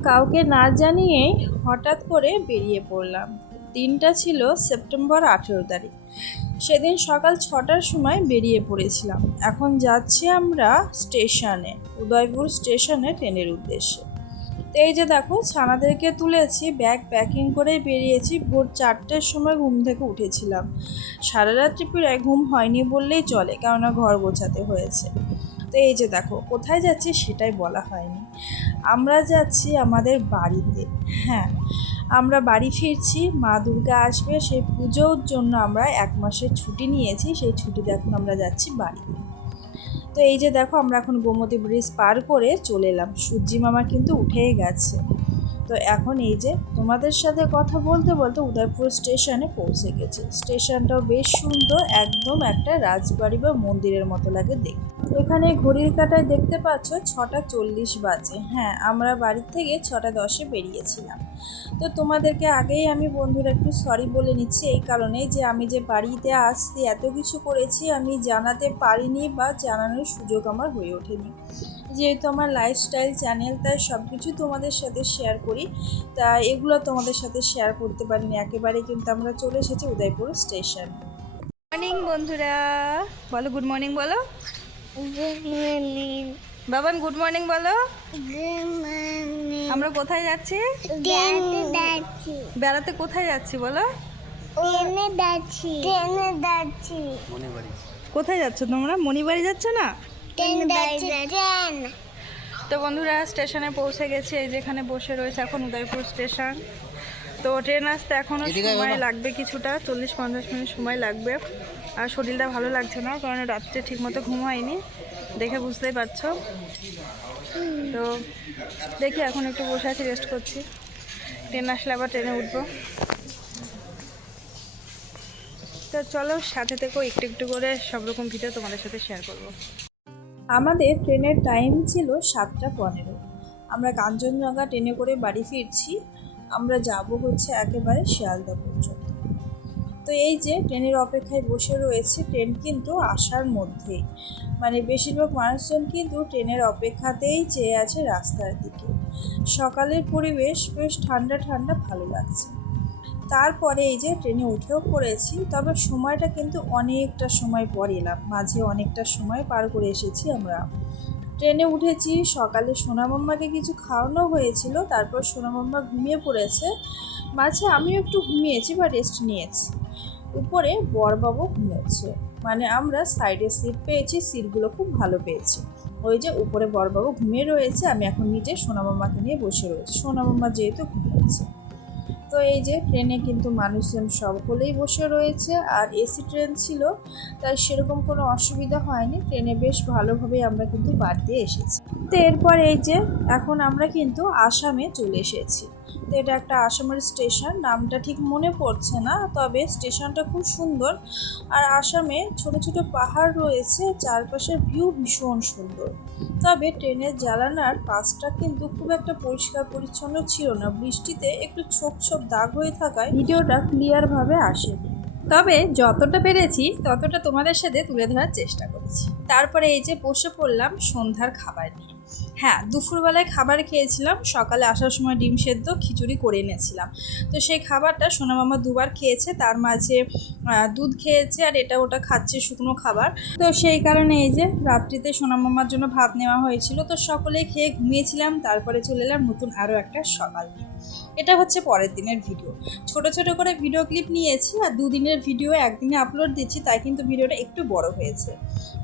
কাউকে না জানিয়েই হঠাৎ করে বেরিয়ে পড়লাম। দিনটা ছিল সেপ্টেম্বর আঠেরো তারিখ। সেদিন সকাল ছটার সময় বেরিয়ে পড়েছিলাম। এখন যাচ্ছি আমরা স্টেশনে, উদয়পুর স্টেশনে ট্রেনের উদ্দেশ্যে। তো এই যে দেখো, ছানাদেরকে তুলেছি, ব্যাগ প্যাকিং করে বেরিয়েছি, ভোর চারটের সময় ঘুম থেকে উঠেছিলাম। সারা রাত্রি প্রায় ঘুম হয়নি বললেই চলে, কেননা ঘর গোছাতে হয়েছে। তো এই যে দেখো, কোথায় যাচ্ছি সেটাই বলা হয়নি। আমরা যাচ্ছি আমাদের বাড়িতে হ্যাঁ। আমরা বাড়ি ফিরছি, মা দুর্গা আসবে, সেই পুজোর জন্য আমরা এক মাসের ছুটি নিয়েছি, সেই ছুটিতে এখন আমরা যাচ্ছি বাড়িতে। তো এই যে দেখো আমরা এখন গোমতী ব্রিজ পার করে চলে এলাম। সূর্যি মামা কিন্তু উঠেই গেছে। তো এখন এই যে তোমাদের সাথে কথা বলতে বলতে উদয়পুর স্টেশনে পৌঁছে গেছে। স্টেশনটাও বেশ সুন্দর, একদম একটা রাজবাড়ি বা মন্দিরের মতো লাগে দেখতে। এখানে ঘড়ির কাটায় দেখতে পাচ্ছ ছটা চল্লিশ বাজে। হ্যাঁ আমরা বাড়ির থেকে ছটা দশে বেরিয়েছিলাম। তো তোমাদেরকে আগেই আমি বন্ধুরা একটু সরি বলে নিচ্ছি এই কারণে যে আমি যে বাড়িতে আসছি এত কিছু করেছি, আমি জানাতে পারিনি বা জানানোর সুযোগ আমার হয়ে ওঠেনি। যেহেতু আমার লাইফস্টাইল চ্যানেল তাই সব কিছু তোমাদের সাথে শেয়ার করি। তা এগুলো তোমাদের সাথে শেয়ার করতে পারিনি। একেবারে কিন্তু আমরা চলে এসেছি উদয়পুর স্টেশন মর্নিং বন্ধুরা। বলো গুড মর্নিং বলো. বাবান গুড মর্নিং বলো। আমরা কোথায় যাচ্ছি? বেড়াতে কোথায় যাচ্ছি বলো? ট্রেনে যাচ্ছি। ট্রেনে যাচ্ছি। কোথায় যাচ্ছ তোমরা? মণিবাড়ি যাচ্ছ না? তো বন্ধুরা স্টেশনে পৌঁছে গেছে। এই যেখানে বসে রয়েছে এখন উদয়পুর স্টেশন তো ট্রেন আসতে এখনও সময় লাগবে কিছুটা। চল্লিশ পঞ্চাশ মিনিট সময় লাগবে। আর শরীরটা ভালো লাগছে না কারণ রাত্রে ঠিকমতো ঘুম হয়নি। দেখে বুঝতেই পারছ। তো দেখি এখন একটু বসে আছি রেস্ট করছি। ট্রেন আসলে আবার ট্রেনে উঠবো। তো চলো সাথে থেকেও একটু একটু করে সব রকম ভিডিও তোমাদের সাথে শেয়ার করব। আমাদের ট্রেনের টাইম ছিল সাতটা পনেরো। আমরা কাঞ্চনজঙ্ঘা ট্রেনে করে বাড়ি ফিরছি। আমরা যাব হচ্ছে একেবারে শিয়ালদা পর্যন্ত। তো এই যে ট্রেনের অপেক্ষায় বসে রয়েছে ট্রেন কিন্তু আসার মধ্যেই মানে বেশিরভাগ মানুষজন কিন্তু ট্রেনের অপেক্ষাতেই চেয়ে আছে রাস্তার দিকে। সকালের পরিবেশ বেশ ঠান্ডা ঠান্ডা ভালো লাগছে। তারপরে এই যে ট্রেনে উঠেও পড়েছি, তবে সময়টা কিন্তু অনেকটা সময় পর এলাম। মাঝে অনেকটা সময় পার করে এসেছি আমরা। ট্রেনে উঠেছি, সকালে সোনামাম্মাকে কিছু খাওয়ানো হয়েছিল, তারপর সোনামাম্মা ঘুমিয়ে পড়েছে। মাঝে আমিও একটু ঘুমিয়েছি বা রেস্ট নিয়েছি। উপরে বরবাবু ঘুমিয়েছে মানে আমরা সাইডে সিট পেয়েছি সিটগুলো খুব ভালো পেয়েছি। ওই যে উপরে বরবাবু ঘুমিয়ে রয়েছে, আমি এখন নিজে সোনামাম্মাকে নিয়ে বসে রয়েছি। সোনামাম্মা যেহেতু ঘুমিয়েছে। তো এই যে ট্রেনে কিন্তু মানুষজন সকলেই বসে রয়েছে আর এসি ট্রেন ছিল, তাই সেরকম কোনো অসুবিধা হয়নি। ট্রেনে বেশ ভালোভাবে আমরা কিন্তু দিয়ে এসেছি। তো এরপর এই যে এখন আমরা কিন্তু আসামে চলে এসেছি। তো এটা একটা আসামের স্টেশন, নামটা ঠিক মনে পড়ছে না, তবে স্টেশনটা খুব সুন্দর। আর আসামে ছোট ছোট পাহাড় রয়েছে, চারপাশের ভিউ ভীষণ সুন্দর। তবে ট্রেনের জ্বালানার পাশটা কিন্তু খুব একটা পরিষ্কার পরিচ্ছন্ন ছিল না। বৃষ্টিতে একটু ছোপ ছোপ দাগ হয়ে থাকায় ভিডিওটা ক্লিয়ারভাবে আসেনি। তবে যতটা পেরেছি, ততটা তোমাদের সাথে তুলে ধরার চেষ্টা করেছি। তারপরে এই যে বসে পড়লাম সন্ধ্যার খাবার নিয়ে। হ্যাঁ দুপুরবেলায় খাবার খেয়েছিলাম, সকালে আসার সময় ডিম সেদ্ধ, খিচুড়ি করে এনেছিলাম। তো সেই খাবারটা সোনা মামা দুবার খেয়েছে, তার মাঝে দুধ খেয়েছে আর এটা ওটা খাচ্ছে শুকনো খাবার। তো সেই কারণে এই যে রাত্রিতে সোনামামার জন্য ভাত নেওয়া হয়েছিল, তো সকলে খেয়ে ঘুমিয়েছিলাম, তারপরে চলে এলাম নতুন আরও একটা সকাল। এটা হচ্ছে পরের দিনের ভিডিও ছোট ছোট করে ভিডিও ক্লিপ নিয়েছি আর দুদিনের ভিডিও একদিনে আপলোড দিচ্ছি, তাই কিন্তু ভিডিওটা একটু বড় হয়েছে।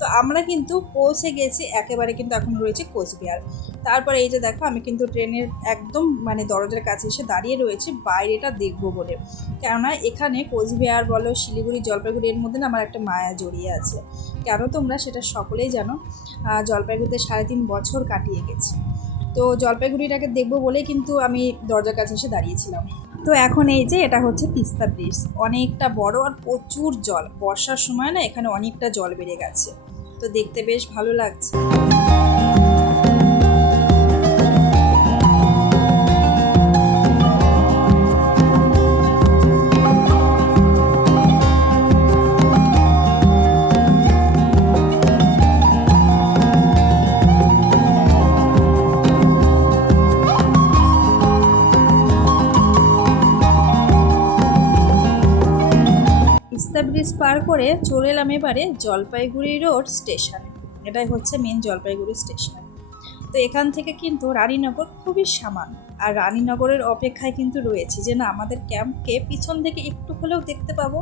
তো আমরা কিন্তু পৌঁছে গেছি, একেবারে কিন্তু এখন রয়েছে কোচবিহার। তারপরে এই যে দেখো, আমি কিন্তু ট্রেনের একদম মানে দরজার কাছে এসে দাঁড়িয়ে রয়েছি, বাইরেটা দেখব বলে। কেননা এখানে কোচবিহার বলো, শিলিগুড়ি, জলপাইগুড়ি, এর মধ্যে আমার একটা মায়া জড়িয়ে আছে। কেন তোমরা সেটা সকলেই জানো জলপাইগুড়িতে সাড়ে তিন বছর কাটিয়ে গেছি। তো জলপাইগুড়িটাকে দেখব বলেই কিন্তু আমি দরজার কাছে এসে দাঁড়িয়েছিলাম। তো এখন এই যে এটা হচ্ছে তিস্তা ব্রিজ অনেকটা বড় আর প্রচুর জল। বর্ষার সময় না এখানে অনেকটা জল বেড়ে গেছে। তো দেখতে বেশ ভালো লাগছে। ব্রিজ পার করে চলে এলাম এবারে জলপাইগুড়ি রোড স্টেশনে। এটাই হচ্ছে মেন জলপাইগুড়ি স্টেশন। তো এখান থেকে কিন্তু রানীনগর খুবই সামান্য। আর রানীনগরের অপেক্ষায় কিন্তু রয়েছে যে না, আমাদের ক্যাম্পকে পিছন থেকে একটু হলেও দেখতে পাবো।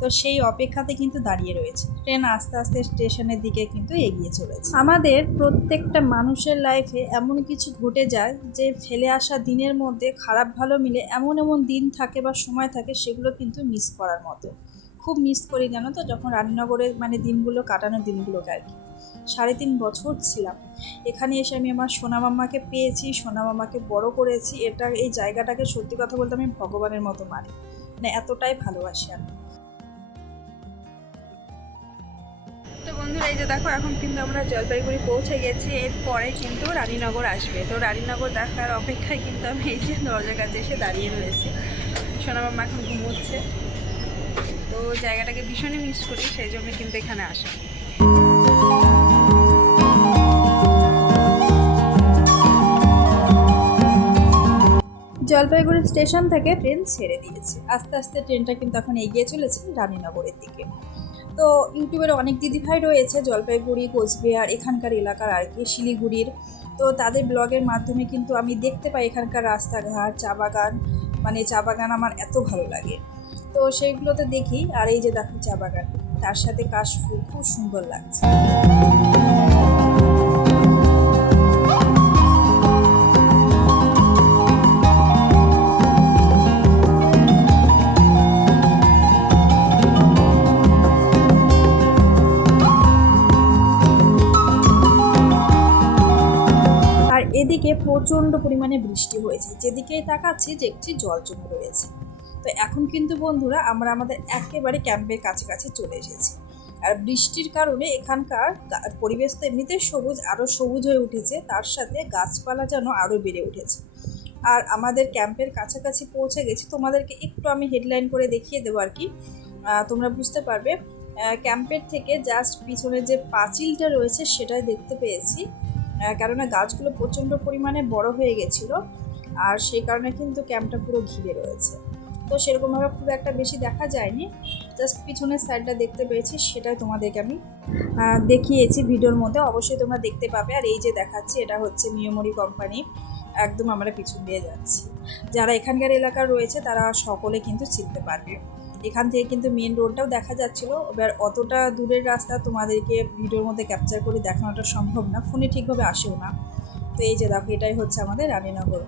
তো সেই অপেক্ষাতে কিন্তু দাঁড়িয়ে রয়েছে। ট্রেন আস্তে আস্তে স্টেশনের দিকে কিন্তু এগিয়ে চলেছে। আমাদের প্রত্যেকটা মানুষের লাইফে এমন কিছু ঘটে যায় যে ফেলে আসা দিনের মধ্যে খারাপ ভালো মিলে এমন এমন দিন থাকে বা সময় থাকে সেগুলো কিন্তু মিস করার মতো। খুব মিস করি, জানো তো? যখন রানীনগরের মানে দিনগুলো কাটানোর দিনগুলোকে আর কি। সাড়ে তিন বছর ছিলাম। এখানে এসে আমি আমার সোনা মাম্মাকে পেয়েছি, সোনা মাম্মাকে বড় করেছি। এটা, এই জায়গাটাকে সত্যি কথা বলতে আমি ভগবানের মতো মানি। মানে এতটাই ভালোবাসি আমি। তো বন্ধুরা, এই যে দেখো, এখন কিন্তু আমরা জলপাইগুড়ি পৌঁছে গেছি। এরপরে কিন্তু রানীনগর আসবে। তো রানীনগর দেখার অপেক্ষায় কিন্তু আমি এই যে দরজার কাছে এসে দাঁড়িয়ে রয়েছি। সোনা মাম্মা এখন ঘুমোচ্ছে। তো জায়গাটাকে ভীষণই মিস করি, সেই জন্য কিন্তু এখানে আসা। জলপাইগুড়ি স্টেশন থেকে ট্রেন ছেড়ে দিয়েছে। আস্তে আস্তে ট্রেনটা কিন্তু এখন এগিয়ে চলেছে রানীনগরের দিকে। তো ইউটিউবের অনেক দিদিভাই রয়েছে জলপাইগুড়ি, কোচবিহার, এখানকার এলাকার আর কি, শিলিগুড়ির। তো তাদের ব্লগের মাধ্যমে কিন্তু আমি দেখতে পাই এখানকার রাস্তাঘাট, চা বাগান। মানে চা বাগান আমার এত ভালো লাগে। তো সেইগুলোতে দেখি, আর এই যে দেখো চা বাগান, তার সাথে কাশফুল খুব সুন্দর লাগছে। এদিকে প্রচণ্ড পরিমাণে বৃষ্টি হয়েছে, যেদিকেই তাকাচ্ছি দেখছি জল জমে রয়েছে। তো এখন কিন্তু বন্ধুরা আমরা আমাদের একেবারে ক্যাম্পের কাছাকাছি চলে এসেছি। আর বৃষ্টির কারণে এখানকার পরিবেশ তো এমনিতে সবুজ আরও সবুজ হয়ে উঠেছে, তার সাথে গাছপালা যেন আরও বেড়ে উঠেছে। আর আমাদের ক্যাম্পের কাছাকাছি পৌঁছে গেছি, তোমাদেরকে একটু আমি হেডলাইন করে দেখিয়ে দেবো আর কি। তোমরা বুঝতে পারবে ক্যাম্পের থেকে জাস্ট পিছনে যে পাঁচিলটা রয়েছে সেটাই দেখতে পেয়েছি। কেননা গাছগুলো প্রচণ্ড পরিমাণে বড় হয়ে গেছিল, আর সেই কারণে কিন্তু ক্যাম্পটা পুরো ঘিরে রয়েছে। তো সেরকমভাবে খুব একটা বেশি দেখা যায়নি। জাস্ট পিছনের সাইডটা দেখতে পেয়েছি, সেটাই তোমাদেরকে আমি দেখিয়েছি ভিডিওর মধ্যে। অবশ্যই তোমরা দেখতে পাবে। আর এই যে দেখাচ্ছি, এটা হচ্ছে মিয়মরি কোম্পানি একদম আমরা পিছন দিয়ে যাচ্ছি। যারা এখানকার এলাকার রয়েছে, তারা সকলে কিন্তু চিনতে পারবে। এখান থেকে কিন্তু মেন রোডটাও দেখা যাচ্ছিল। এবার অতটা দূরের রাস্তা তোমাদেরকে ভিডিওর মধ্যে ক্যাপচার করে দেখানোটা সম্ভব না। ফোনে ঠিকভাবে আসেও না। তো এই যে দেখো, এটাই হচ্ছে আমাদের রানীনগর।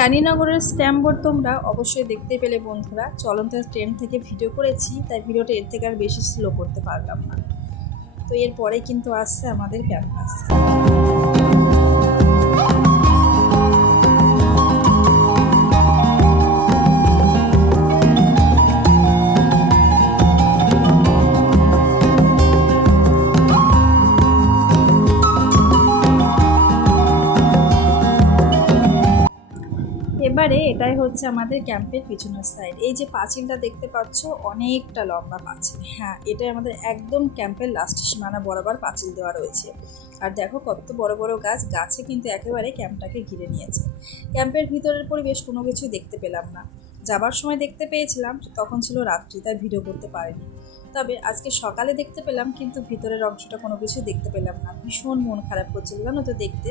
রানীনগরের স্ট্যাম্প বোর্ড তোমরা অবশ্যই দেখতে পেলে বন্ধুরা। চলন্ত ট্রেন থেকে ভিডিও করেছি, তাই ভিডিওটা এর থেকে আর বেশি স্লো করতে পারলাম না। তো এরপরে কিন্তু আসছে আমাদের ক্যাম্পাস এবারে এটাই হচ্ছে আমাদের ক্যাম্পের পিছনের সাইড এই যে পাঁচিলটা দেখতে পাচ্ছ, অনেকটা লম্বা পাঁচিল। হ্যাঁ এটাই আমাদের একদম ক্যাম্পের লাস্ট সীমানা বরাবর পাঁচিল দেওয়া রয়েছে। আর দেখো কত বড় বড় গাছ, গাছে কিন্তু একেবারে ক্যাম্পটাকে ঘিরে নিয়েছে। ক্যাম্পের ভিতরের পরিবেশ কোনো কিছুই দেখতে পেলাম না। যাবার সময় দেখতে পেয়েছিলাম, তখন ছিল রাত্রি, তাই ভিডিও করতে পারিনি। তবে আজকে সকালে দেখতে পেলাম, কিন্তু ভিতরের অংশটা কোনো কিছু দেখতে পেলাম না। ভীষণ মন খারাপ করছিল, জানো তো দেখতে।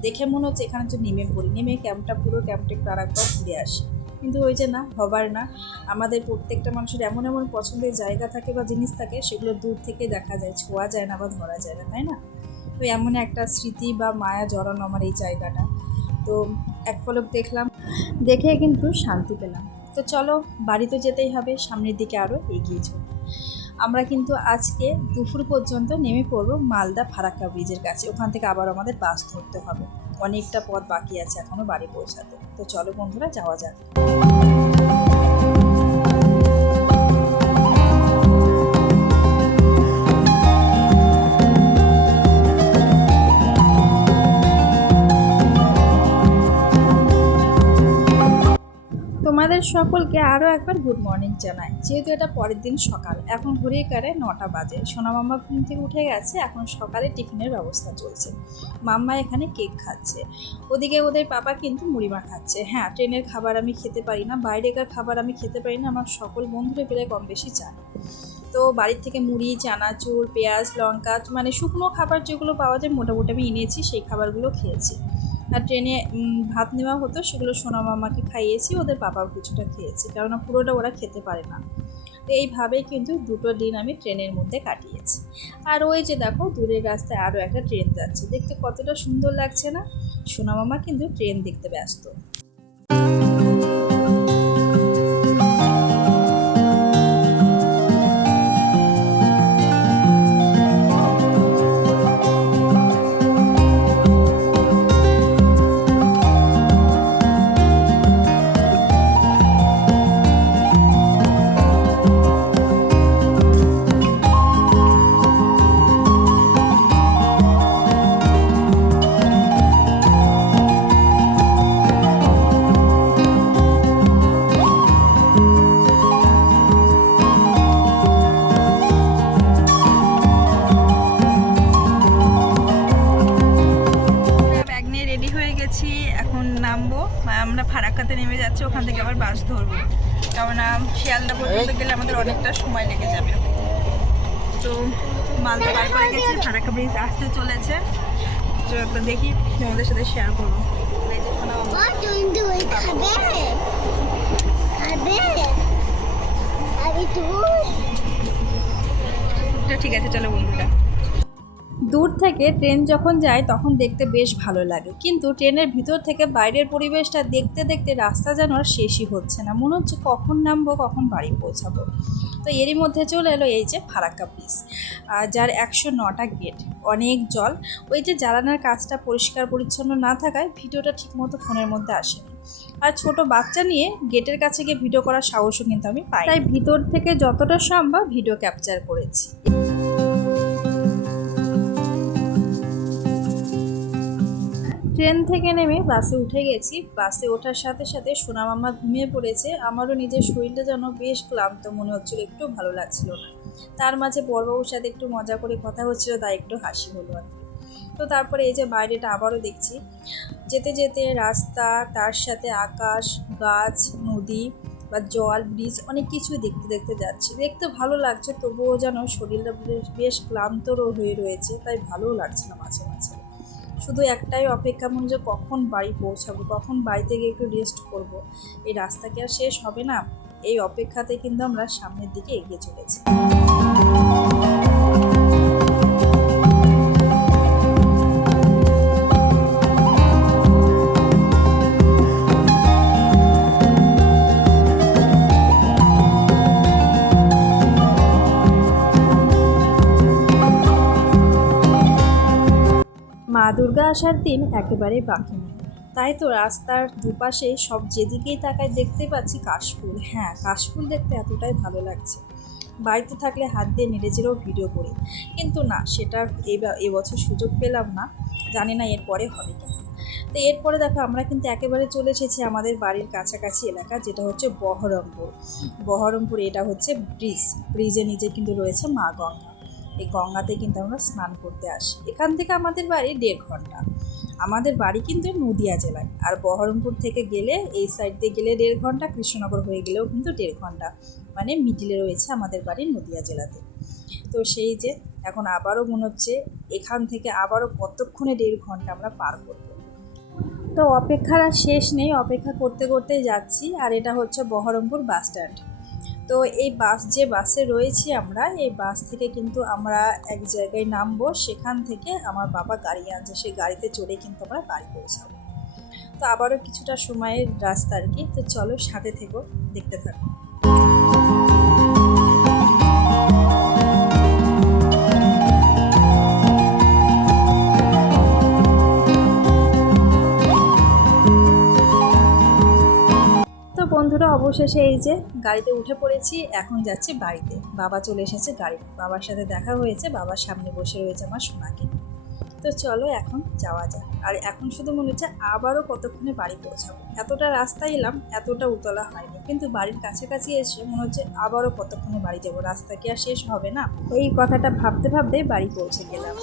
দেখে মনে হচ্ছে এখানে যে নেমে পড়ি। নেমে ক্যাম্পটা পুরো ক্যাম্পটা একটু আর ঘুরে আসি। কিন্তু ওই যে না, হবার না। আমাদের প্রত্যেকটা মানুষের এমন এমন পছন্দের জায়গা থাকে বা জিনিস থাকে, সেগুলো দূর থেকে দেখা যায়, ছোঁয়া যায় না বা ধরা যায় না, তাই না? তো এমন একটা স্মৃতি বা মায়া জড়ানো আমার এই জায়গাটা। তো এক পলক দেখলাম, দেখে কিন্তু শান্তি পেলাম। তো চলো বাড়ি তো যেতেই হবে, সামনের দিকে আরও এগিয়ে চলো। আমরা কিন্তু আজকে দুপুর পর্যন্ত নেমে পড়ব মালদা ফারাক্কা ব্রিজের কাছে। ওখান থেকে আবার আমাদের বাস ধরতে হবে। অনেকটা পথ বাকি আছে এখনও বাড়ি পৌঁছাতে। তো চলো বন্ধুরা, যাওয়া যাক। তোমাদের সকলকে আরও একবার গুড মর্নিং জানাই। যেহেতু এটা পরের দিন সকাল, এখন ঘুরিয়ে কারে নটা বাজে। সোনা মাম্মা ঘুম থেকে উঠে গেছে, এখন সকালে টিফিনের ব্যবস্থা চলছে। মাম্মা এখানে কেক খাচ্ছে। ওদিকে ওদের পাপা কিন্তু মুড়িমা খাচ্ছে হ্যাঁ ট্রেনের খাবার আমি খেতে পারি না, বাইরেকার খাবার আমি খেতে পারি না, আমার সকল বন্ধুরা প্রায় কম বেশি জানে তো বাড়ির থেকে মুড়ি, চানাচুর, পেঁয়াজ, লঙ্কা মানে শুকনো খাবার যেগুলো পাওয়া যায়, মোটামুটি আমি এনেছি, সেই খাবারগুলো খেয়েছি। আর ট্রেনে ভাত নেওয়া হতো, সেগুলো সোনা মামাকে খাইয়েছি, ওদের বাবাও কিছুটা খেয়েছি, কেননা পুরোটা ওরা খেতে পারে না। তো এইভাবেই কিন্তু দুটো দিন আমি ট্রেনের মধ্যে কাটিয়েছি। আর ওই যে দেখো, দূরের রাস্তায় আরও একটা ট্রেন যাচ্ছে, দেখতে কতটা সুন্দর লাগছে না? সোনা মামা কিন্তু ট্রেন দেখতে ব্যস্ত। নামবো আমরা ফারাক্কাতে নেমে যাচ্ছি, ওখান থেকে আবার বাস ধরবো। কেননা শিয়ালদা পর্যন্ত গেলে আমাদের অনেকটা সময় লেগে যাবে। তো মালটা বাই করে গেছি, ফারাক্কা ব্রিজ আসতে চলেছে। তো দেখি, তোমাদের সাথে শেয়ার করব। ঠিক আছে, চলো বন্ধুরা। দূর থেকে ট্রেন যখন যায়, তখন দেখতে বেশ ভালো লাগে। কিন্তু ট্রেনের ভিতর থেকে বাইরের পরিবেশটা দেখতে দেখতে রাস্তা যেন আর শেষই হচ্ছে না। মনে হচ্ছে কখন নামবো, কখন বাড়ি পৌঁছাবো। তো এরই মধ্যে চলে এলো এই যে ফারাক্কা ব্রিজ যার একশো নটা গেট, অনেক জল। ওই যে জ্বালানার কাজটা পরিষ্কার পরিচ্ছন্ন না থাকায় ভিডিওটা ঠিকমতো ফোনের মধ্যে আসেনি। আর ছোট বাচ্চা নিয়ে গেটের কাছে গিয়ে ভিডিও করার সাহসও কিন্তু আমি পাই তাই ভিতর থেকে যতটা সম্ভব ভিডিও ক্যাপচার করেছি। ট্রেন থেকে নেমে বাসে উঠে গেছি। বাসে ওঠার সাথে সাথে সোনা মামা ঘুমিয়ে পড়েছে। আমারও নিজের শরীরটা যেন বেশ ক্লান্ত মনে হচ্ছিল, একটু ভালো লাগছিল না। তার মাঝে বড়বাবুর সাথে একটু মজা করে কথা হচ্ছিল, তাই একটু হাসি হলো আর তো তারপরে এই যে বাইরেটা আবারও দেখছি। যেতে যেতে রাস্তা, তার সাথে আকাশ, গাছ, নদী বা জল, ব্রিজ অনেক কিছুই দেখতে দেখতে যাচ্ছি। দেখতে ভালো লাগছে, তবুও যেন শরীরটা বেশ ক্লান্তরও হয়ে রয়েছে, তাই ভালোও লাগছে না মাঝে মাঝে। শুধু একটাই অপেক্ষা মনে যে কখন বাড়ি পৌঁছাবো, কখন বাড়িতে গিয়ে একটু রেস্ট করব। এই রাস্তা কি আর শেষ হবে না এই অপেক্ষাতে কিন্তু আমরা সামনের দিকে এগিয়ে চলেছি দুর্গা আসার দিন একেবারে বাকি নেই। তাই তো রাস্তার দুপাশে সব যেদিকেই তাকায় দেখতে পাচ্ছি কাশফুল। হ্যাঁ কাশফুল দেখতে এতটাই ভালো লাগছে। বাড়িতে থাকলে হাত দিয়ে নেড়ে চেড়েও ভিডিও করি। কিন্তু না সেটা এবছর সুযোগ পেলাম না। জানি না এরপরে হবে কেন। তো এরপরে দেখো, আমরা কিন্তু একেবারে চলে এসেছি আমাদের বাড়ির কাছাকাছি এলাকা, যেটা হচ্ছে বহরমপুর। বহরমপুর এটা হচ্ছে ব্রিজ। ব্রিজের নিচে কিন্তু রয়েছে মা গঙ্গা। এই গঙ্গাতে কিন্তু আমরা স্নান করতে আসি। এখান থেকে আমাদের বাড়ি দেড় ঘণ্টা। আমাদের বাড়ি কিন্তু নদিয়া জেলায়। আর বহরমপুর থেকে গেলে, এই সাইড দিয়ে গেলে দেড় ঘণ্টা, কৃষ্ণনগর হয়ে গেলেও কিন্তু দেড় ঘণ্টা। মানে মিডিলে রয়েছে আমাদের বাড়ি নদিয়া জেলাতে। তো সেই যে, এখন আবারও মনে হচ্ছে এখান থেকে আবারও কতক্ষণে দেড় ঘণ্টা আমরা পার করব। তো অপেক্ষার আর শেষ নেই। অপেক্ষা করতে করতে যাচ্ছি। আর এটা হচ্ছে বহরমপুর বাস স্ট্যান্ড তো এই বাস, যে বাসে রয়েছি আমরা, এই বাস থেকে কিন্তু আমরা এক জায়গায় নামবো। সেখান থেকে আমার বাবা গাড়ি আনছে। সেই গাড়িতে চড়ে কিন্তু আমরা বাড়ি পৌঁছাবো। তো আবারও কিছুটা সময়ের রাস্তা আর কি। তো চলো সাথে থেকো, দেখতে থাকো। বন্ধুরা অবশেষে এই যে গাড়িতে উঠে পড়েছি, এখন যাচ্ছি বাড়িতে। বাবা চলে এসেছে গাড়ি বাবার সাথে দেখা হয়েছে, বাবার সামনে বসে রয়েছে আমার সোনাকে। তো চলো এখন যাওয়া যাক। আর এখন শুধু মনে হচ্ছে আবারও কতক্ষণে বাড়ি পৌঁছাবো। এতটা রাস্তা এলাম, এতটা উতলা হয়নি। কিন্তু বাড়ির কাছাকাছি এসে মনে হচ্ছে আবারও কতক্ষণে বাড়ি যাব। রাস্তা কি আর শেষ হবে না? এই কথাটা ভাবতে ভাবতেই বাড়ি পৌঁছে গেলাম।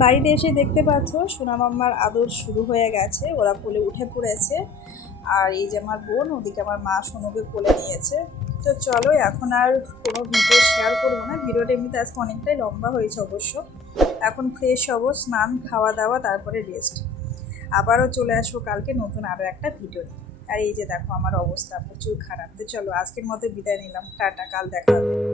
বাড়িতে এসে দেখতে পাচ্ছ সোনামাম্মার আদর শুরু হয়ে গেছে। ওরা কোলে উঠে পড়েছে। আর এই যে আমার বোন, ওদিকে আমার মা সোনুকে কোলে নিয়েছে। তো চলো, এখন আর কোনো ভিডিও শেয়ার করব না। ভিডিওটা এমনিতে আজকে অনেকটাই লম্বা হয়েছে অবশ্য। এখন ফ্রেশ হব, স্নান খাওয়া দাওয়া তারপরে রেস্ট আবারও চলে আসব কালকে নতুন আরও একটা ভিডিও। আর এই যে দেখো, আমার অবস্থা প্রচুর খারাপ। তো চলো, আজকের মতো বিদায় নিলাম। টাটা, কাল দেখা হবে।